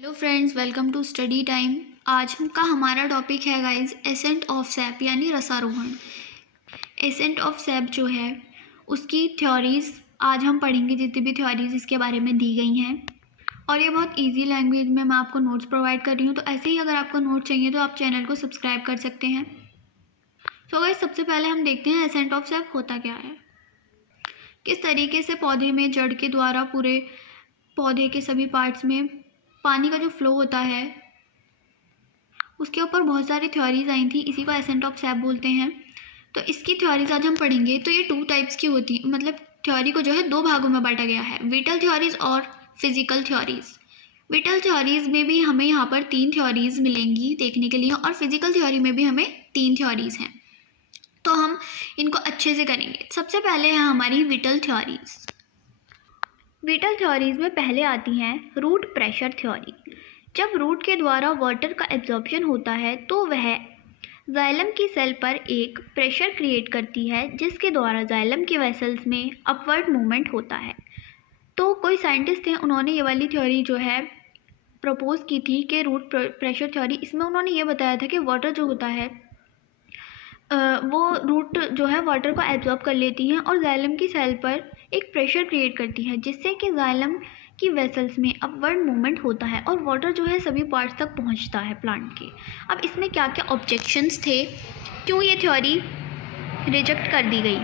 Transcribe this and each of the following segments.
Hello friends, welcome to study time. आज का हमारा टॉपिक है गाइस एसेंट ऑफ सैप यानी रसारोहण। एसेंट ऑफ सैप जो है उसकी थ्योरीज आज हम पढ़ेंगे, जितनी भी थ्योरीज इसके बारे में दी गई हैं। और ये बहुत इजी लैंग्वेज में मैं आपको नोट्स प्रोवाइड कर रही हूँ। तो ऐसे ही अगर आपको नोट चाहिए तो आप चैनल को सब्सक्राइब कर सकते हैं। तो गाइस सबसे पहले हम देखते हैं एसेंट ऑफ सैप होता क्या है। किस तरीके से पौधे में जड़ के द्वारा पूरे पौधे के सभी पार्ट्स में पानी का जो फ्लो होता है उसके ऊपर बहुत सारी थ्योरीज आई थी। इसी को एसेंट ऑफ सैप बोलते हैं। तो इसकी थ्योरीज आज हम पढ़ेंगे। तो ये 2 टाइप्स की होती, मतलब थ्योरी को जो है 2 भागों में बांटा गया है, विटल थ्योरीज और फिजिकल थ्योरीज। विटल थ्योरीज में भी हमें यहाँ पर 3 थ्योरीज मिलेंगी देखने के लिए, और फिजिकल थ्योरी में भी हमें 3 थ्योरीज हैं। तो हम इनको अच्छे से करेंगे। सबसे पहले है हमारी विटल थ्योरीज। विटल थ्योरीज में पहले आती हैं रूट प्रेशर थ्योरी। जब रूट के द्वारा वाटर का एब्जॉर्प्शन होता है तो वह जाइलम की सेल पर एक प्रेशर क्रिएट करती है, जिसके द्वारा जाइलम के वेसल्स में अपवर्ड मूवमेंट होता है। तो कोई साइंटिस्ट थे, उन्होंने ये वाली थ्योरी जो है प्रपोज की थी कि रूट प्रेशर थ्योरी। इसमें उन्होंने ये बताया था कि वाटर जो होता है वो रूट जो है वाटर को एब्जॉर्ब कर लेती है और जाइलम की सेल पर एक प्रेशर क्रिएट करती है, जिससे कि जाइलम की वेसल्स में अपवर्ड मूवमेंट होता है और वाटर जो है सभी पार्ट्स तक पहुंचता है प्लांट के। अब इसमें क्या क्या ऑब्जेक्शंस थे, क्यों ये थ्योरी रिजेक्ट कर दी गई।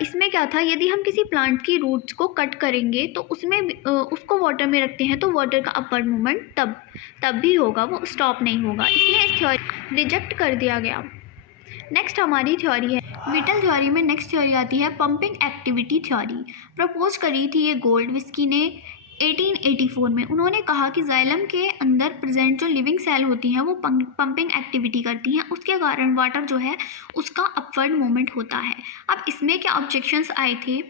इसमें क्या था, यदि हम किसी प्लांट की रूट्स को कट करेंगे तो उसमें उसको वाटर में रखते हैं तो वाटर का अपवर्ड मूवमेंट तब भी होगा, वो स्टॉप नहीं होगा। इसलिए इस थ्योरी रिजेक्ट कर दिया गया। नेक्स्ट हमारी थ्योरी है विटल थ्योरी में। नेक्स्ट थ्योरी आती है पंपिंग एक्टिविटी थ्योरी। प्रपोज करी थी ये गोल्डविस्की ने 1884 में। उन्होंने कहा कि जाइलम के अंदर प्रेजेंट जो लिविंग सेल होती हैं वो पंपिंग एक्टिविटी करती हैं, उसके कारण वाटर जो है उसका अपवर्ड मूवमेंट होता है। अब इसमें क्या ऑब्जेक्शंस आए थे।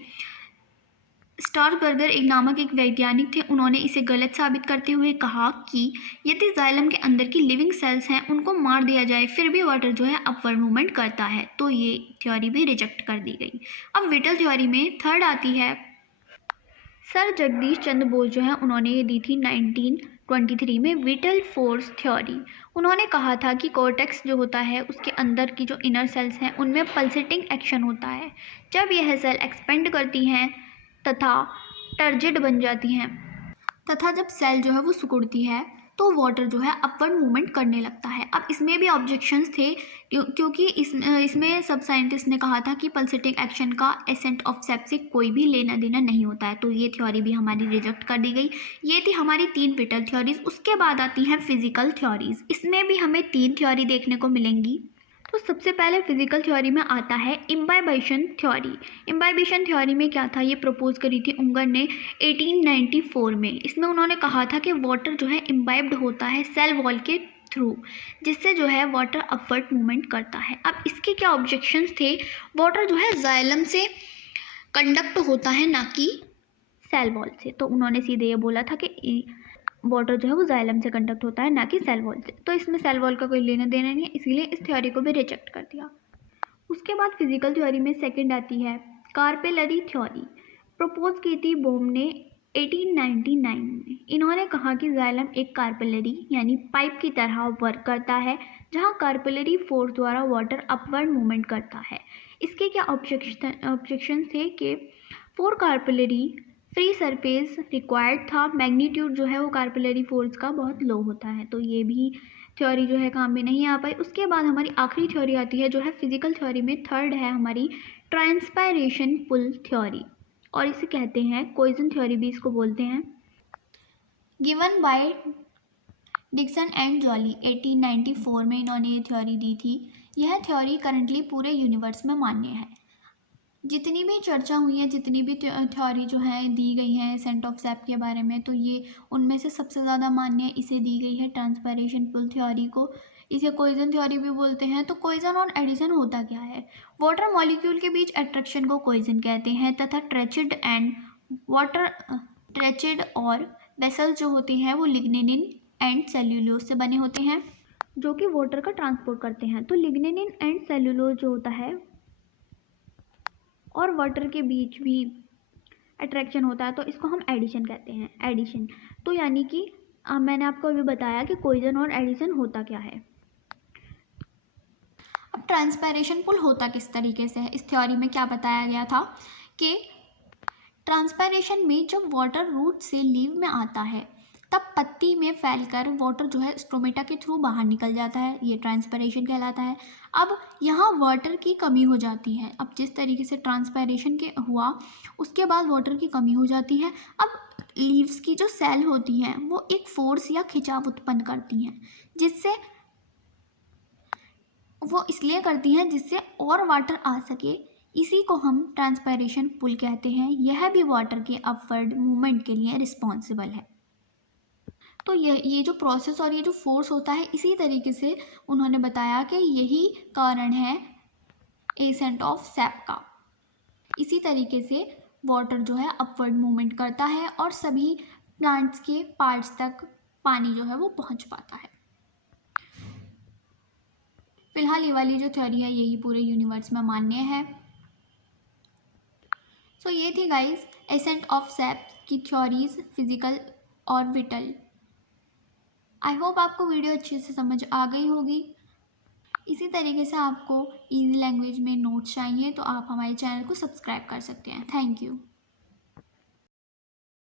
स्टारबर्गर एक नामक एक वैज्ञानिक थे, उन्होंने इसे गलत साबित करते हुए कहा कि यदि जाइलम के अंदर की लिविंग सेल्स हैं उनको मार दिया जाए फिर भी वाटर जो है अपवर्ड मूवमेंट करता है। तो ये थ्योरी भी रिजेक्ट कर दी गई। अब विटल थ्योरी में थर्ड आती है सर जगदीश चंद्र बोस जो है, उन्होंने ये दी थी 1923 में विटल फोर्स थ्योरी। उन्होंने कहा था कि कोर्टेक्स जो होता है उसके अंदर की जो इनर सेल्स हैं उनमें पल्सेटिंग एक्शन होता है। जब यह सेल एक्सपेंड करती हैं तथा टर्जिड बन जाती हैं तथा जब सेल जो है वो सिकुड़ती है तो वाटर जो है अपवर्ड मूवमेंट करने लगता है। अब इसमें भी ऑब्जेक्शंस थे, क्योंकि इसमें सब साइंटिस्ट ने कहा था कि पल्सेटिंग एक्शन का एसेंट ऑफ सैप से कोई भी लेना देना नहीं होता है। तो ये थ्योरी भी हमारी रिजेक्ट कर दी गई। ये थी हमारी 3 विटल थ्योरीज। उसके बाद आती हैं फिजिकल थ्योरीज। इसमें भी हमें 3 थ्योरी देखने को मिलेंगी। तो सबसे पहले फिजिकल थ्योरी में आता है इम्बाइबेशन थ्योरी। इम्बाइबेशन थ्योरी में क्या था, ये प्रपोज करी थी उंगर ने 1894 में। इसमें उन्होंने कहा था कि वाटर जो है इम्बाइब्ड होता है सेल वॉल के थ्रू, जिससे जो है वाटर अपवर्ड मूवमेंट करता है। अब इसके क्या ऑब्जेक्शंस थे, वाटर जो है जाइलम से कंडक्ट होता है ना कि सेल वॉल से। तो उन्होंने सीधे ये बोला था कि वाटर जो है वो जाइलम से कंडक्ट होता है ना कि सेल वॉल से। तो इसमें सेल वॉल का कोई लेना देना नहीं है, इसीलिए इस थ्योरी को भी रिजेक्ट कर दिया। उसके बाद फिजिकल थ्योरी में सेकंड आती है कार्पेलरी थ्योरी। प्रपोज की थी बोम ने 1899 में। इन्होंने कहा कि जाइलम एक कार्पेलरी यानी पाइप की तरह वर्क करता है, जहां कार्पेलरी फोर्स द्वारा वाटर अपवर्ड मूवमेंट करता है। इसके क्या ऑब्जेक्शन थे कि four carpellary free surface required था। मैग्नीट्यूड जो है वो कार्पेलरी फोर्स का बहुत लो होता है। तो ये भी थ्योरी जो है काम में नहीं आ पाई। उसके बाद हमारी आखिरी थ्योरी आती है जो है फिजिकल थ्योरी में थर्ड है हमारी ट्रांसपायरेशन पुल थ्योरी, और इसे कहते हैं कोइजन थ्योरी भी इसको बोलते हैं। Given by Dixon and Jolly 1894 में इन्होंने ये थ्योरी दी थी। यह थ्योरी करंटली पूरे यूनिवर्स में मान्य है। जितनी भी चर्चा हुई है, जितनी भी थ्योरी जो है दी गई है एसेंट ऑफ सैप के बारे में, तो ये उनमें से सबसे ज़्यादा मान्य इसे दी गई है ट्रांसपायरेशन पुल थ्योरी को। इसे कोइजन थ्योरी भी बोलते हैं। तो कोइजन और एडिशन होता क्या है, वाटर मॉलिक्यूल के बीच अट्रैक्शन को कोइजन कहते हैं, तथा ट्रेचिड और वेसल्स जो होते हैं वो लिग्निन एंड सेल्यूलोज से बने होते हैं, जो कि वाटर का ट्रांसपोर्ट करते हैं। तो लिग्निन एंड सेल्यूलोज जो होता है और वाटर के बीच भी अट्रैक्शन होता है, तो इसको हम एडिशन कहते हैं, एडिशन। तो यानी कि मैंने आपको अभी बताया कि कोइजन और एडिशन होता क्या है। अब ट्रांसपैरेशन पुल होता किस तरीके से है, इस थ्योरी में क्या बताया गया था कि ट्रांसपैरेशन में जब वाटर रूट से लीव में आता है तब पत्ती में फैलकर वाटर जो है स्ट्रोमेटा के थ्रू बाहर निकल जाता है, ये ट्रांसपैरेशन कहलाता है। अब यहाँ वाटर की कमी हो जाती है। अब जिस तरीके से ट्रांसपैरेशन के हुआ उसके बाद वाटर की कमी हो जाती है। अब लीव्स की जो सेल होती हैं वो एक फोर्स या खिंचाव उत्पन्न करती हैं, जिससे वो इसलिए करती हैं जिससे और वाटर आ सके। इसी को हम ट्रांसपैरेशन पुल कहते हैं। यह भी वाटर के अपवर्ड मूवमेंट के लिए रिस्पॉन्सिबल है। तो ये जो प्रोसेस और ये जो फोर्स होता है, इसी तरीके से उन्होंने बताया कि यही कारण है एसेंट ऑफ सैप का। इसी तरीके से वाटर जो है अपवर्ड मूवमेंट करता है और सभी प्लांट्स के पार्ट्स तक पानी जो है वो पहुंच पाता है। फिलहाल ये वाली जो थ्योरी है यही पूरे यूनिवर्स में मान्य है। सो ये थी गाइस एसेंट ऑफ सैप की थ्योरीज, फिजिकल और विटल। आई होप आपको वीडियो अच्छे से समझ आ गई होगी। इसी तरीके से आपको इजी लैंग्वेज में नोट्स चाहिए तो आप हमारे चैनल को सब्सक्राइब कर सकते हैं। Thank you.